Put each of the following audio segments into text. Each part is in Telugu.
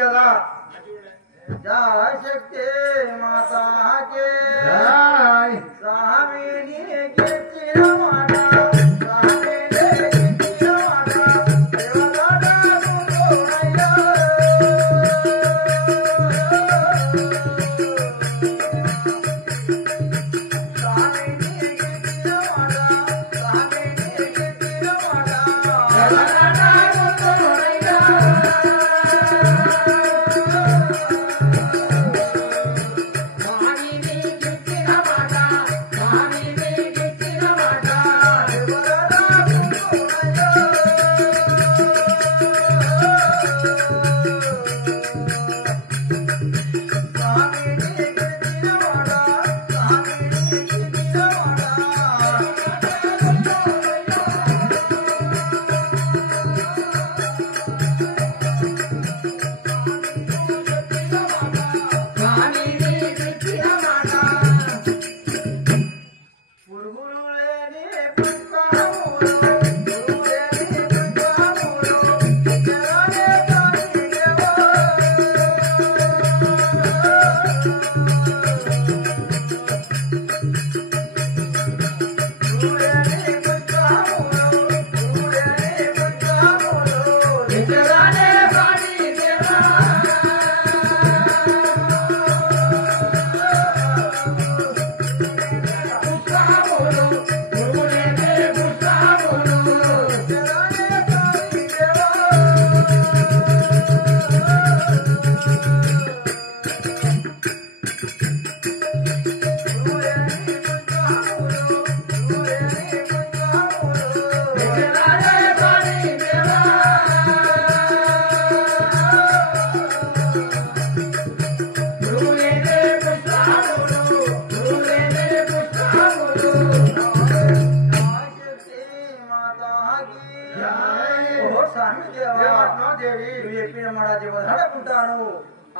కదా जय शक्ति माता के జై स्वामी के चिरमाना स्वामी के चिरमाना देवदादा मुकोड़ैया स्वामी के चिरमाना स्वामी के चिरमाना देवदादा मुकोड़ैया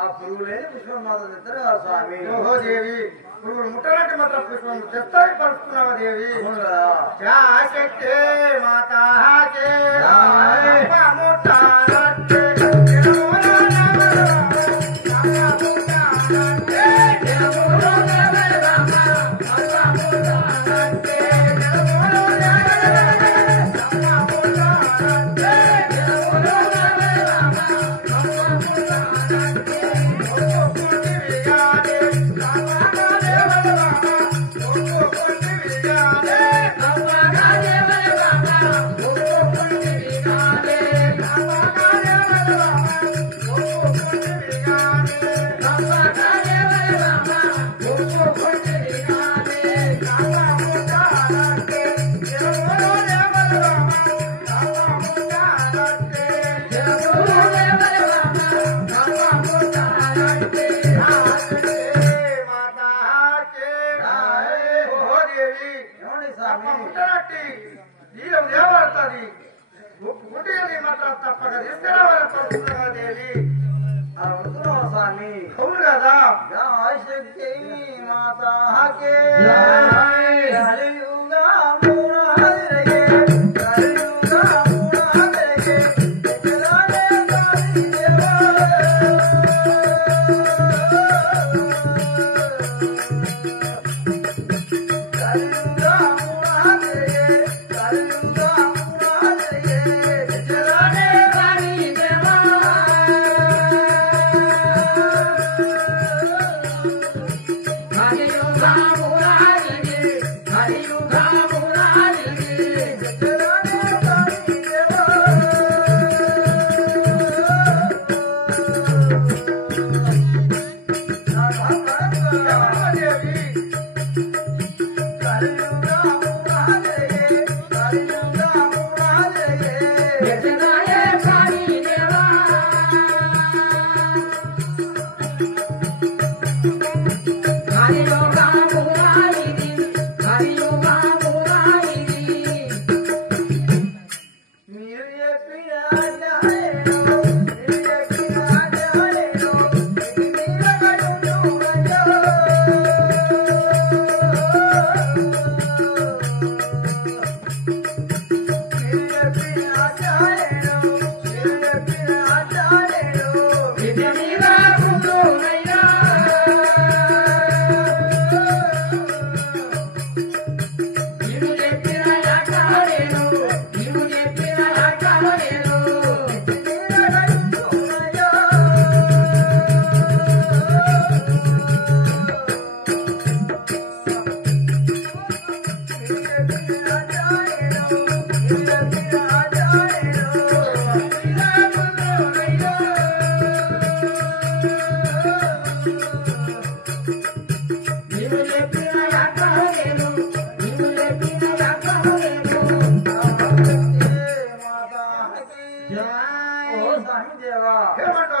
ఆ పురుగు లేని పుష్పం మాత్రం తెస్తారు కదా స్వామి. ఓహో దేవి పురుగులు ముట్టలాంటి మాత్రం పుష్పం తెస్తాయి పరుస్తున్నావా దేవి అవును కదా. జయ శక్తి మాతా కే తప్పక తీసుకురావాలి పరుస్తున్నావా దేవి స్వామి. అవును కదా జయ శక్తి మాతా కే జై. కలియుగా మురారిగే కలియుగా మురారిగే జలాలే కాలి దేవా కలియుగా మురారిగే కలియుగా మురారిగే జలాలే కాలి దేవా హరి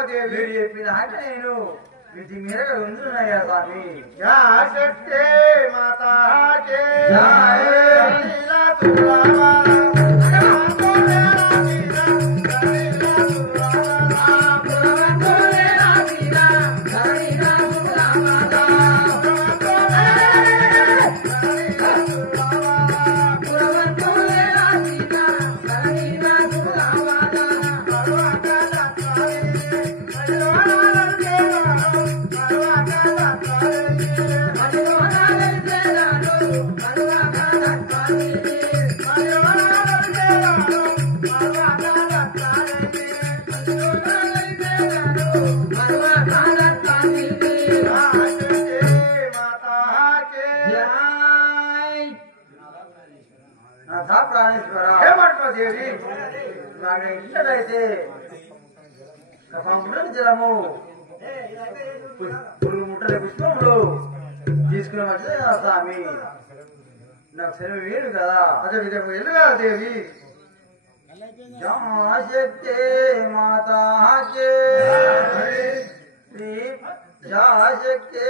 దేవి మీరు చెప్పిన హాట నేను వీటి మీద ఉంటున్నాయా స్వామి యా శక్తి మాతా కే జయ. లీలా తులావా దేవి నాకు ఇచ్చినట్టయితే పంపులను జలము పురుగు ముట్టల పుష్పములు తీసుకునే మంచిదే కదా స్వామి నాకు సెలవు వేరు కదా అదే విధంగా ఎల్లుగా దేవి శక్తి మాతాకే శక్తి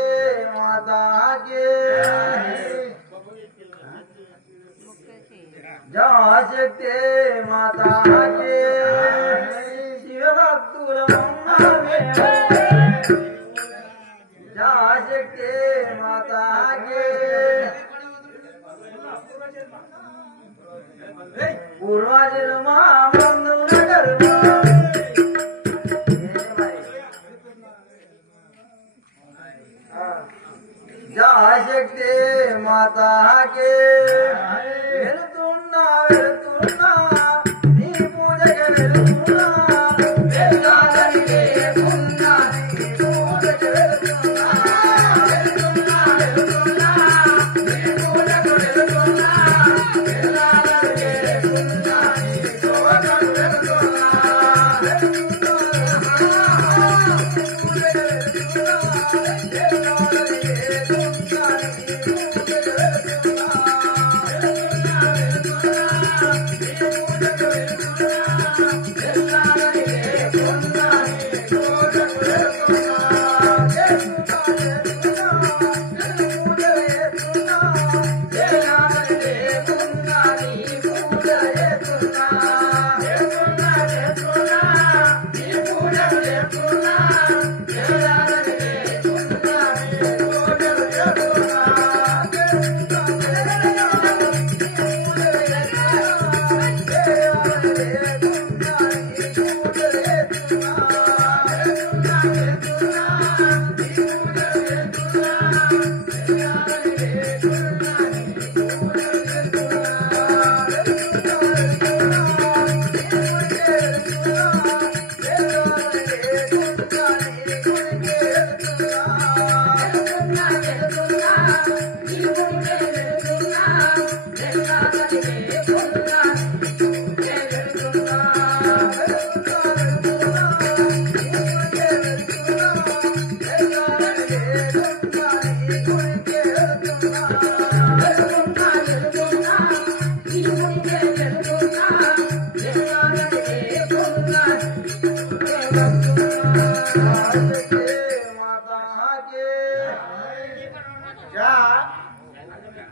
మాతాకే శక్తి మాతాకే శివభక్తుల శక్తి మాతాకే పూర్వజన్మా మందు నగరు శక్తి మాతాకే వెళుతున్నా వెళుతున్నా నీ పూజకి వెళుతున్నా వెళ్ళాలని లేకున్నా నీ పూజకి వెళుతున్నా వెళుతున్నా వెళుతున్నా నీ పూజకు వెళుతున్నా వెళ్ళాలని లేకున్నా నీ పూజకు వెళుతున్నా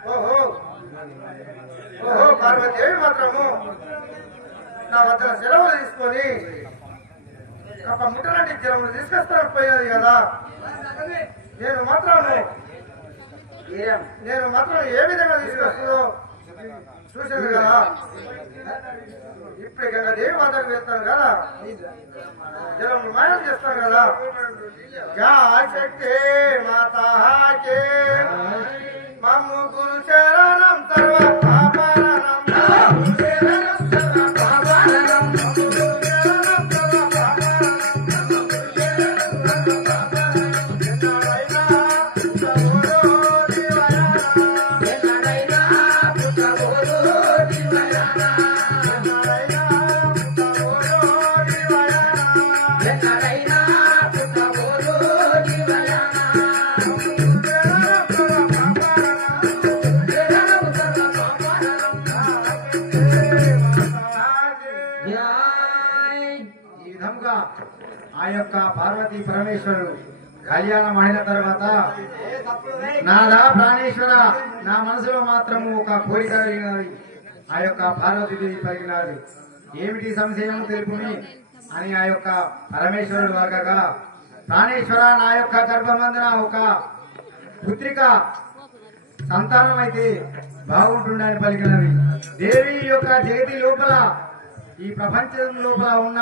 ఓహో ఓహో పార్వతీదేవి మాత్రము నా వద్ద సెలవులు తీసుకొని ఒక ముట్టలాంటి జలములు తీసుకొస్తాను పోయినది కదా నేను మాత్రం ఏ విధంగా తీసుకొస్తుందో చూసాను కదా ఇప్పుడు గంగా దేవి మాతకు వెళ్తాను కదా జలములు మాయం చేస్తాను కదా యా శక్తి మాతాకే మమ్ము గురు శరణం సర్వ పాపరణం శరణం సర్వ పాపరణం శరణం సర్వ పాపరణం పార్వతీ పరమేశ్వరుడు కళ్యాణం అయిన తర్వాత నాదా ప్రాణేశ్వర నా మనసులో మాత్రం ఒక కోరిక కలిగినది. ఆ యొక్క పార్వతీదేవి పలికినది. ఏమిటి సంశయం తెలుపుని అని ఆ యొక్క పరమేశ్వరుడు వాగగా, ప్రాణేశ్వర నా యొక్క గర్భమందున ఒక పుత్రిక సంతానం అయితే బాగుంటుండని పలికినది. దేవి యొక్క జగతి లోపల ఈ ప్రపంచం లోపల ఉన్న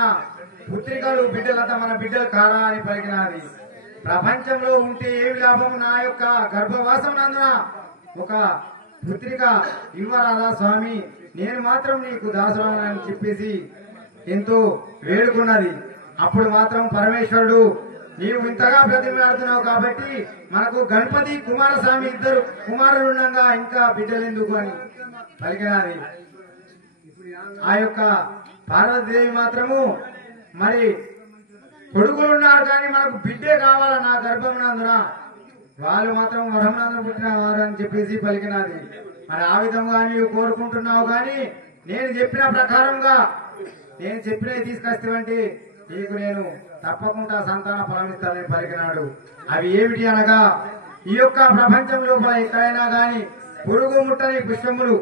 పుత్రికలు బిడ్డలంతా మన బిడ్డలు కారా అని పలికినది. ప్రపంచంలో ఉంటే ఏమి లాభం, నా యొక్క గర్భవాసం నందున ఒక పుత్రిక ఇవ్వరాదా స్వామి, నేను మాత్రం నీకు దాసురాలని చెప్పేసి ఎంతో వేడుకున్నది. అప్పుడు మాత్రం పరమేశ్వరుడు, నీవు ఇంతగా ప్రతిమాడుతున్నావు కాబట్టి మనకు గణపతి కుమారస్వామి ఇద్దరు కుమారులు ఉండగా ఇంకా బిడ్డలెందుకు అని పలికినది. ఆ యొక్క పార్వతీదేవి మాత్రము మరి కొడుకులున్నారు కానీ మనకు బిడ్డే కావాలా నా గర్భం నందున, వాళ్ళు మాత్రం వరమునందున పుట్టిన వారు అని చెప్పేసి పలికినది. మరి ఆ విధంగా నీవు కోరుకుంటున్నావు కానీ నేను చెప్పిన ప్రకారంగా నేను చెప్పినవి తీసుకొస్తావంటే నీకు నేను తప్పకుండా సంతాన ఫలమిస్తానని పలికినాడు. అవి ఏమిటి అనగా, ఈ యొక్క ప్రపంచం లోపల ఎక్కడైనా గాని పురుగు ముట్టని పుష్పములు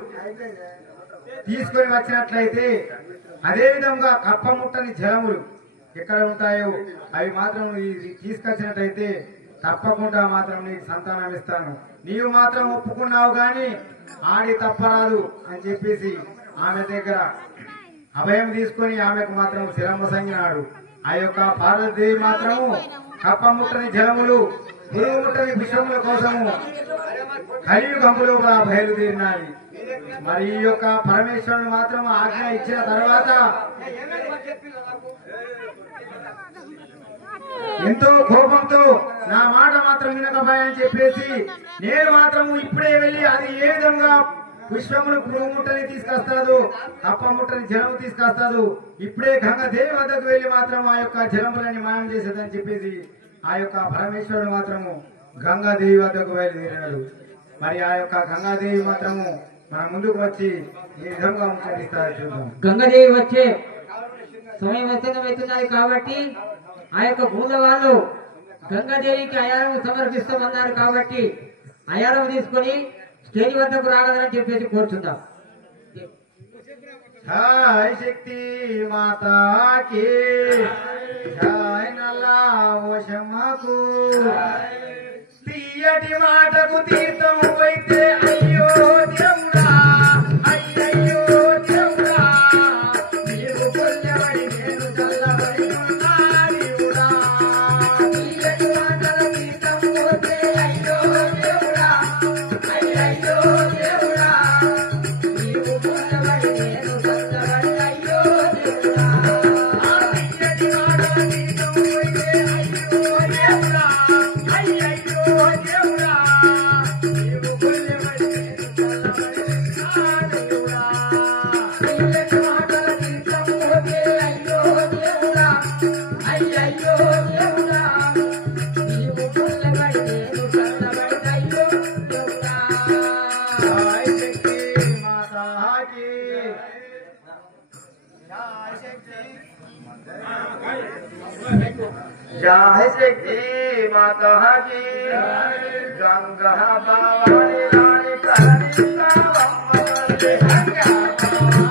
తీసుకొని వచ్చినట్లయితే, అదే విధంగా కప్ప ముట్టని జలములు ఎక్కడ ఉంటాయో అవి మాత్రం తీసుకొచ్చినట్లయితే తప్పకుండా మాత్రం నీకు సంతానం ఇస్తాను. నీవు మాత్రం ఒప్పుకున్నావు గాని ఆడి తప్పరాదు అని చెప్పేసి ఆమె దగ్గర అభయం తీసుకొని ఆమెకు మాత్రం శిరమ్మ సంగినాడు. ఆ యొక్క పార్వతీదేవి మాత్రము కప్ప ముట్టని జలములు పురుగు ముట్టని విషముల కోసము కలియుగంలో బయలుదేరినాది. మరి ఈ యొక్క పరమేశ్వరుడు మాత్రం ఆజ్ఞ ఇచ్చిన తర్వాత ఎంతో కోపంతో నా మాట మాత్రం వినకపోయాని చెప్పేసి నేను మాత్రం ఇప్పుడే వెళ్లి అది ఏ విధంగా పుష్పములు పురుగు ముట్టని తీసుకొస్తాదు, కప్ప ముట్టని జలము తీసుకొస్తాదు, ఇప్పుడే గంగాదేవి వద్దకు వెళ్లి మాత్రం ఆ యొక్క జలములని మాయం చేసేదని చెప్పేసి ఆ యొక్క పరమేశ్వరుడు మాత్రము గంగాదేవి వద్దకు బయలుదేరాడు. మరి ఆ యొక్క గంగాదేవి మాత్రము మన ముందుకు వచ్చి ఈ విధంగా ముచ్చటిస్తారు చూద్దాం. గంగాదేవి వచ్చే సమయం అవుతున్నది కాబట్టి ఆ యొక్క భూముల వాళ్ళు గంగాదేవికి అయారం సమర్పిస్తామన్నారు కాబట్టి అయారం తీసుకొని స్టేజ్ వద్దకు రాగలని చెప్పేసి కోరుచుందాం. జై శక్తి మాతాకి జై నల్లా ఓషమ్మకు తీయటి మాటకు తీర్థము అయితే అయ్యో దేవుడా అయ్యయ్యో దేవుడా నీవు కొల్లబడి నేను చల్లబడి ఉన్నాడివుడా. తీయటి మాటల తీర్థము అయితే అయ్యో దేవుడా అయ్యయ్యో దేవుడా నీవు కొల్లబడి నేను చల్లబడి అయ్యో దేవుడా. తీయటి మాటల తీర్థము అయితే అయ్యో దేవుడా అయ్యయ్యో దేవుడా నీవు కొల్లబడి నేను చల్లబడి ఉన్నాడివుడా. తీయటి మాటల తీర్థము అయితే అయ్యో దేవుడా అయ్యయ్యో దేవుడా నీవు కొల్లబడి నేను చల్లబడి అయ్యో దేవుడా. జై శక్తి మాతాకి जय शक्ति माता की गंगा भवानी रानी करनी कावम्मले गंगा भवानी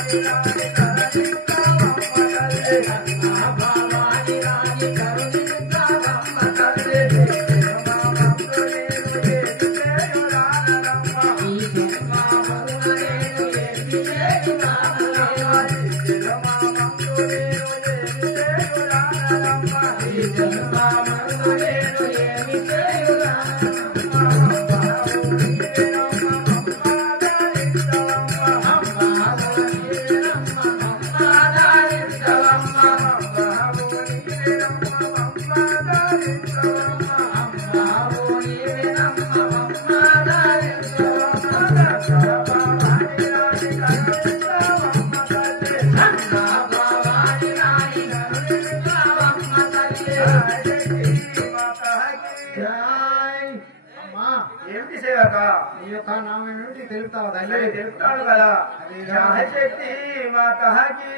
रानी करनी कावम्मले गंगा भवानी रानी करनी कावम्मले गंगा भवानी रानी करनी कावम्मले ఏమిటి సేవక నీ యొక్క నామం ఏమిటి తెలుపుతావా తల్లి? సరే తెలుపుతాను కదా. శక్తి మాతకి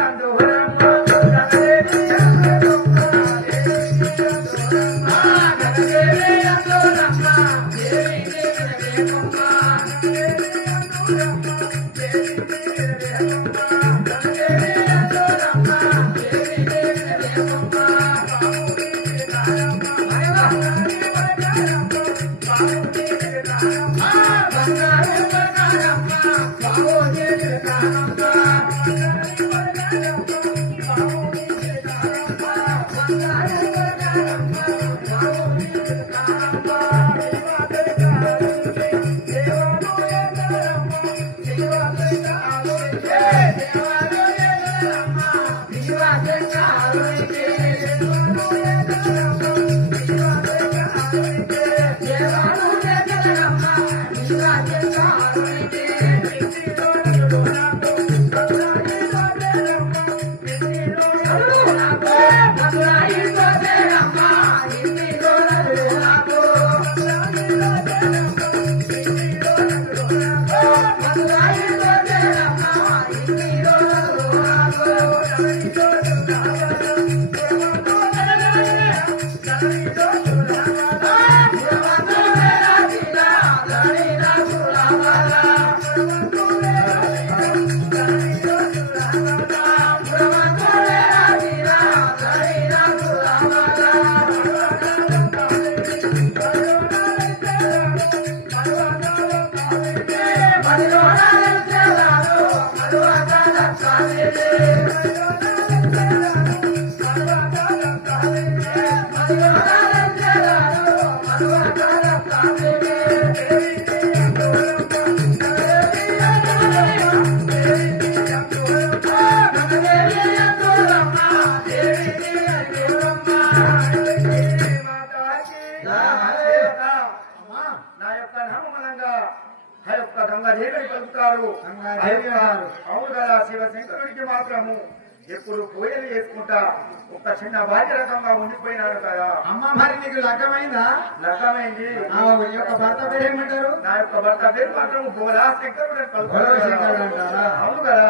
అందురమ్మ అవును కదా. శివశంకరుడికి మాత్రము ఎప్పుడు పూజలు చేసుకుంటా ఒక చిన్న భార్య రకంగా ఉండిపోయినాడు కదా. అమ్మ మరి నీకు లగ్గమైందా? లగ్గమైంది. నీ యొక్క భర్త పేరు ఏమంటారు? నా యొక్క భర్త పేరు మాత్రం భోలా శంకరుడు శంకరుడు అంటారా? అవును కదా.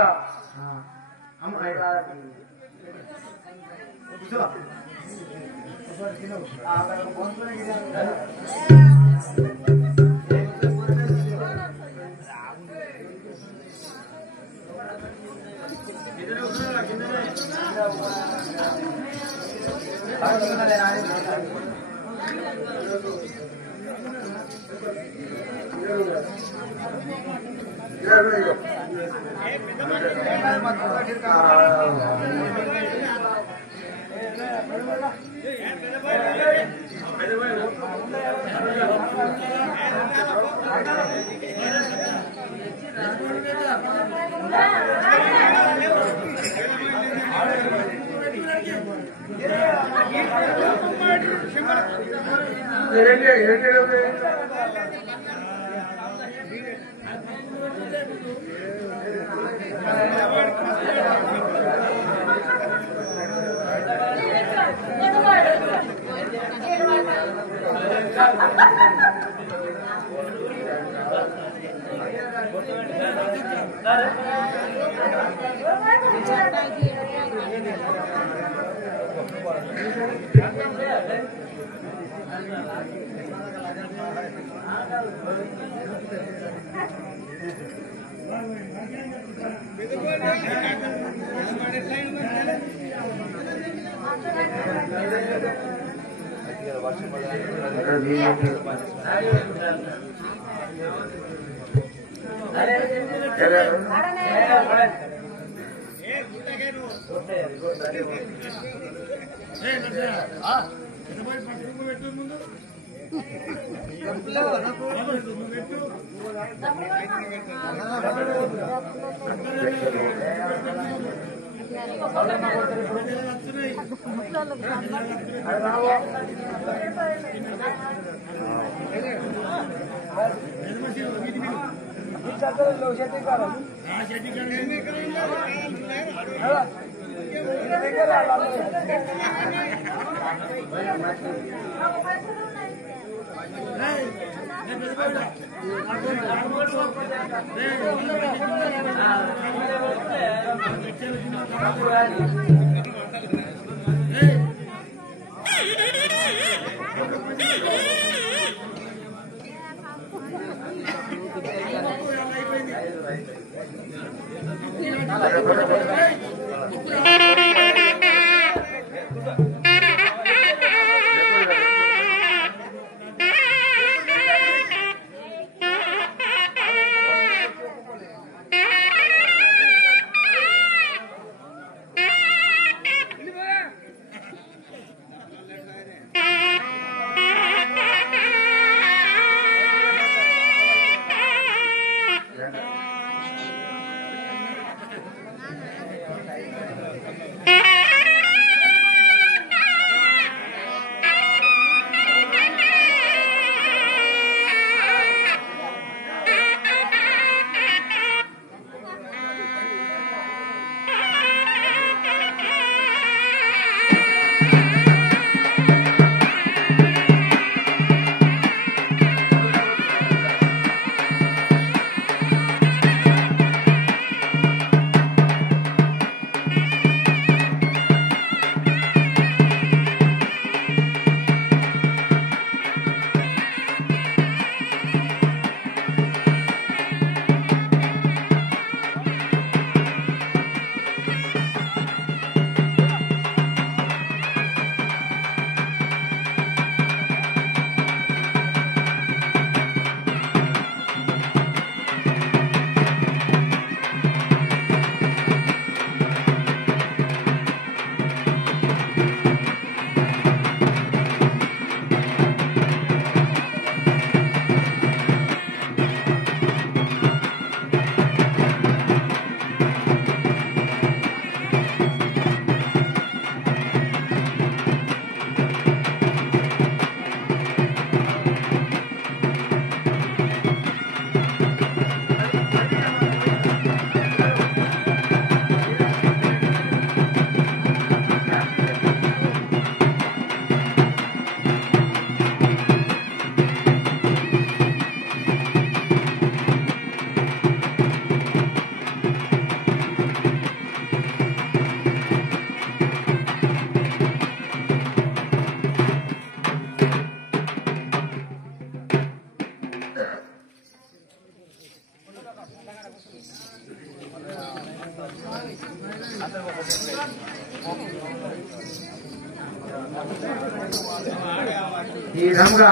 ఈ విధంగా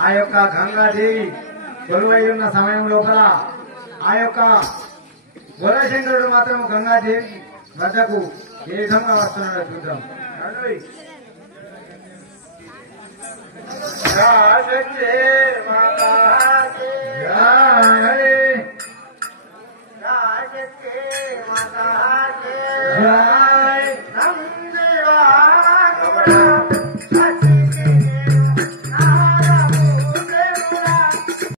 ఆ యొక్క గంగాదేవి కొలువై ఉన్న సమయం లోపల ఆ యొక్క బోలశంకరుడు మాత్రం గంగాదేవి వద్దకు ఏ విధంగా వస్తున్నాడో చూద్దాం. జయ